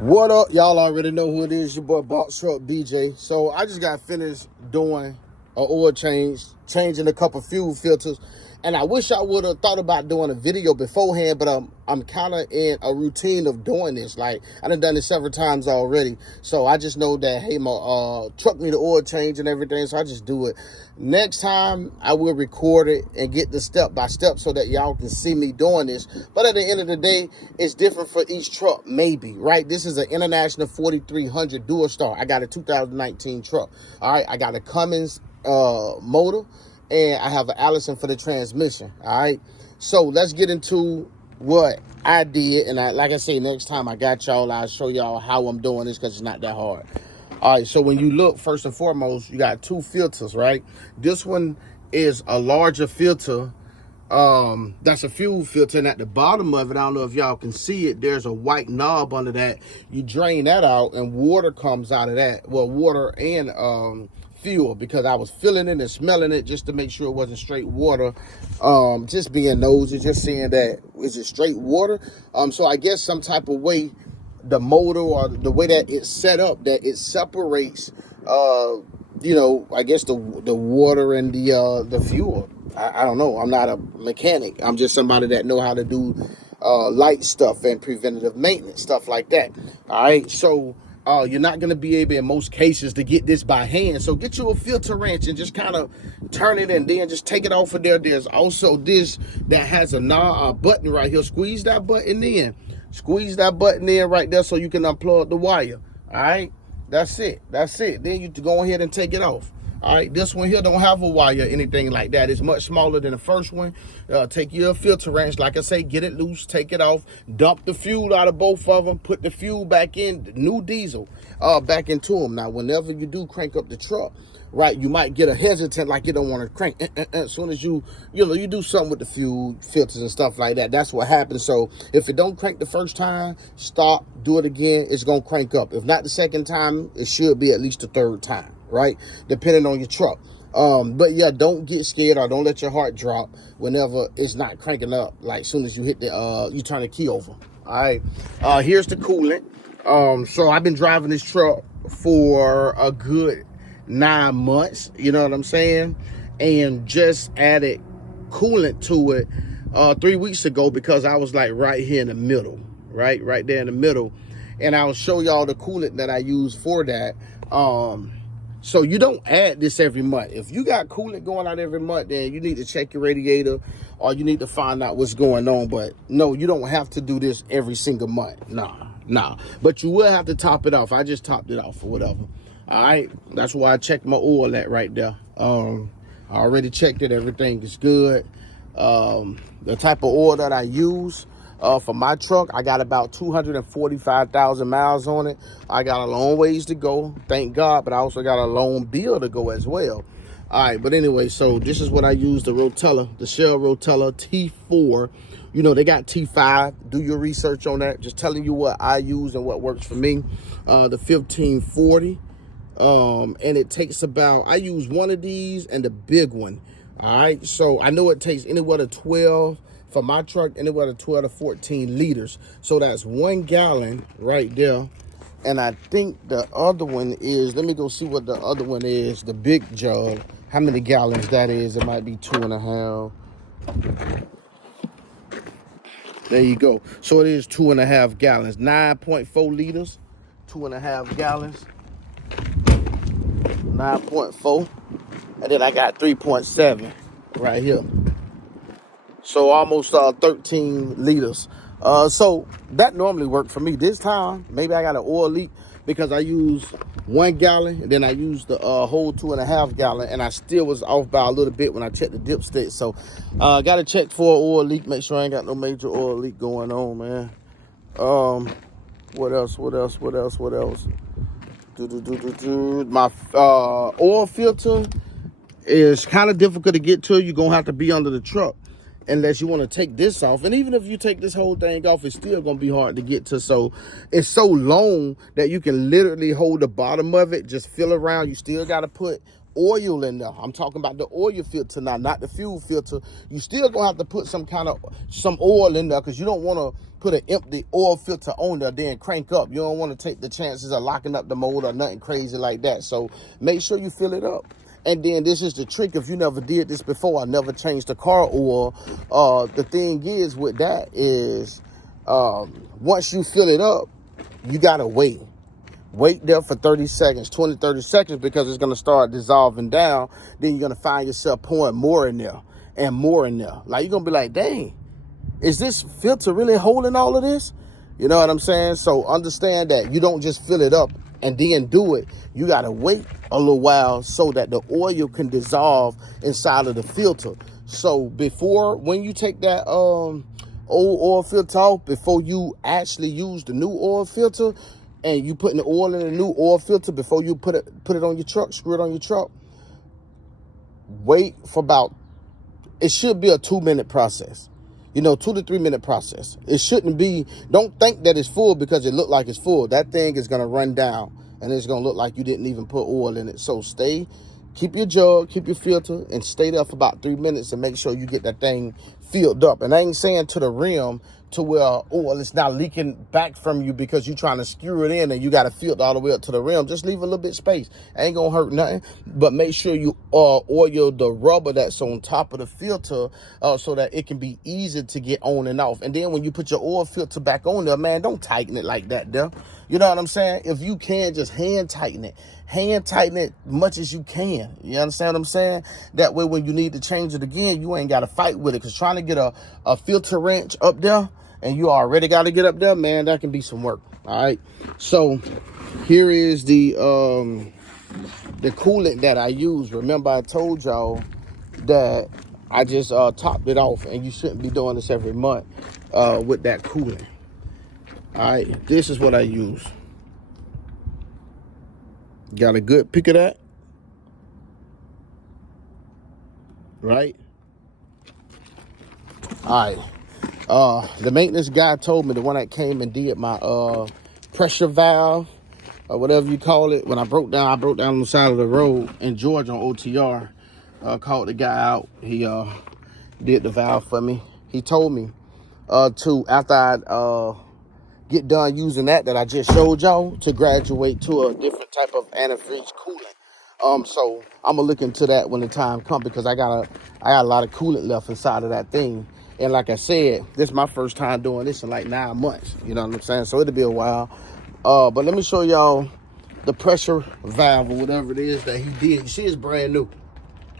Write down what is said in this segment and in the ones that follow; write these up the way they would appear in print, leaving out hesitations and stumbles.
What up? Y'all already know who it is. Your boy BoxTruck BJ. So I just got finished doing an oil change, changing a couple fuel filters, and I wish I would have thought about doing a video beforehand, but I'm kind of in a routine of doing this. Like, I done this several times already, so I just know that, hey, my truck need an oil change and everything, so I just do it. Next time I will record it and get the step by step so that y'all can see me doing this. But at the end of the day, it's different for each truck, maybe, right? This is an International 4300 Dual Star. I got a 2019 truck. All right, I got a Cummins motor, and I have an Allison for the transmission. All right, so let's get into what I did. And like I say, next time I got y'all, I'll show y'all how I'm doing this, because it's not that hard. All right, so when you look, first and foremost, you got two filters, right? This one is a larger filter. That's a fuel filter, and at the bottom of it, I don't know if y'all can see it, there's a white knob under that. You drain that out and water comes out of that. Well, water and fuel, because I was feeling it and smelling it just to make sure it wasn't straight water. Just being nosy, just seeing that, is it straight water? So I guess some type of way the motor, or the way that it's set up, that it separates I guess the water and the fuel. I don't know. I'm not a mechanic. I'm just somebody that know how to do light stuff and preventative maintenance, stuff like that. All right, so you're not going to be able in most cases to get this by hand, so get you a filter wrench and just kind of turn it, and then just take it off of there. There's also this that has a button right here. Squeeze that button in. Squeeze that button in right there so you can unplug the wire. All right, that's it. Then you go ahead and take it off. All right, this one here don't have a wire or anything like that. It's much smaller than the first one. Take your filter wrench, like I say, get it loose, take it off, dump the fuel out of both of them, put the fuel back in, new diesel, back into them. Now, whenever you do crank up the truck, right, you might get a hesitant, like you don't want to crank. As soon as you do something with the fuel filters and stuff like that, that's what happens. So if it don't crank the first time, stop, do it again. It's gonna crank up. If not the second time, it should be at least the third time, right? Depending on your truck. But yeah, don't get scared, or don't let your heart drop whenever it's not cranking up. Like, as soon as you hit you turn the key over. All right. Here's the coolant. So I've been driving this truck for a good 9 months, you know what I'm saying, and just added coolant to it 3 weeks ago, because I was like right here in the middle, right there in the middle, and I'll show y'all the coolant that I use for that. So you don't add this every month. If you got coolant going out every month, then you need to check your radiator, or you need to find out what's going on. But no, you don't have to do this every single month. Nah. But you will have to top it off. I just topped it off or whatever. All right, that's why I checked my oil at right there. I already checked it. Everything is good. The type of oil that I use for my truck, I got about 245,000 miles on it. I got a long ways to go, thank God, but I also got a long bill to go as well. All right, but anyway, so this is what I use, the Rotella, the Shell Rotella T4. You know, they got T5. Do your research on that. Just telling you what I use and what works for me. The 1540. And it takes about, I use one of these and the big one. All right, so I know it takes anywhere to 12 for my truck, anywhere to 12 to 14 liters. So that's 1 gallon right there. And I think the other one is, let me go see what the other one is, the big jug, how many gallons that is. It might be 2.5. There you go. So it is 2.5 gallons, 9.4 liters, 2.5 gallons. 9.4, and then I got 3.7 right here, so almost 13 liters. So that normally worked for me. This time maybe I got an oil leak, because I used 1 gallon and then I used the whole 2.5 gallon, and I still was off by a little bit when I checked the dipstick. So got to check for an oil leak, make sure I ain't got no major oil leak going on, man. What else? My oil filter is kind of difficult to get to. You're gonna have to be under the truck unless you want to take this off, and even if you take this whole thing off, it's still gonna be hard to get to. So it's so long that you can literally hold the bottom of it, just feel around. You still got to put oil in there. I'm talking about the oil filter now, not the fuel filter. You still gonna have to put some oil in there, because you don't want to put an empty oil filter on there then crank up. You don't want to take the chances of locking up the motor or nothing crazy like that. So make sure you fill it up. And then this is the trick. If you never did this before, I never changed the car oil. The thing is with that is, once you fill it up, you gotta wait. Wait there for 30 seconds, 20, 30 seconds, because it's going to start dissolving down. Then you're going to find yourself pouring more in there and more in there. Like, you're going to be like, dang, is this filter really holding all of this? You know what I'm saying? So understand that you don't just fill it up and then do it. You got to wait a little while so that the oil can dissolve inside of the filter. So when you take that old oil filter off, before you actually use the new oil filter, and you putting the oil in a new oil filter before you put it on your truck, screw it on your truck, wait for it should be a 2-minute process. 2 to 3 minute process. It shouldn't be, don't think that it's full because it looked like it's full. That thing is gonna run down and it's gonna look like you didn't even put oil in it. So keep your jug, keep your filter, and stay there for about 3 minutes and make sure you get that thing filled up. And I ain't saying to the rim to where oil is not leaking back from you because you're trying to skew it in and you got to filter all the way up to the rim. Just leave a little bit space. Ain't gonna hurt nothing. But make sure you oil the rubber that's on top of the filter so that it can be easy to get on and off. And then when you put your oil filter back on there, man, don't tighten it like that there. You know what I'm saying? If you can, just hand tighten it. Hand tighten it much as you can. You understand what I'm saying? That way when you need to change it again, you ain't got to fight with it. Because trying to get a filter wrench up there, and you already got to get up there, man, that can be some work. All right. So here is the coolant that I use. Remember, I told y'all that I just topped it off, and you shouldn't be doing this every month with that coolant. All right. This is what I use. Got a good pick of that. Right. All right. The maintenance guy told me, the one that came and did my pressure valve or whatever you call it, when I broke down on the side of the road in Georgia on OTR. Called the guy out. He did the valve for me. He told me after I get done using that I just showed y'all, to graduate to a different type of antifreeze coolant. So I'm gonna look into that when the time comes, because I got a lot of coolant left inside of that thing. And like I said, this is my first time doing this in like 9 months. You know what I'm saying? So it'll be a while. But let me show y'all the pressure valve or whatever it is that he did. You see, it's brand new.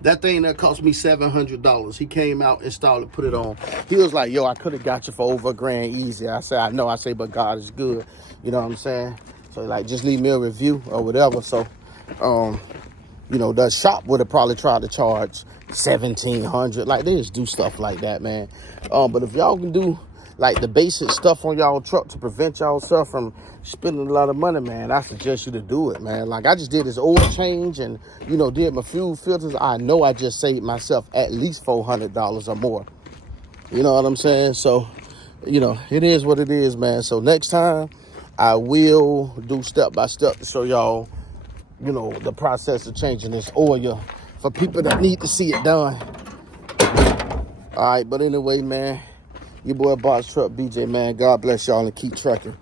That thing that cost me $700. He came out, installed it, put it on. He was like, yo, I could have got you for over $1,000 easy. I said, I know. I say, but God is good. You know what I'm saying? So like, just leave me a review or whatever. So, the shop would have probably tried to charge $1,700. Like, they just do stuff like that, man. But if y'all can do like the basic stuff on y'all truck to prevent y'all self from spending a lot of money, man, I suggest you to do it, man. Like, I just did this oil change and, did my fuel filters. I know I just saved myself at least $400 or more. You know what I'm saying? So, it is what it is, man. So next time I will do step by step to show y'all, the process of changing this oil for people that need to see it done. All right, but anyway, man, your boy BoxTruck BJ, man. God bless y'all and keep trucking.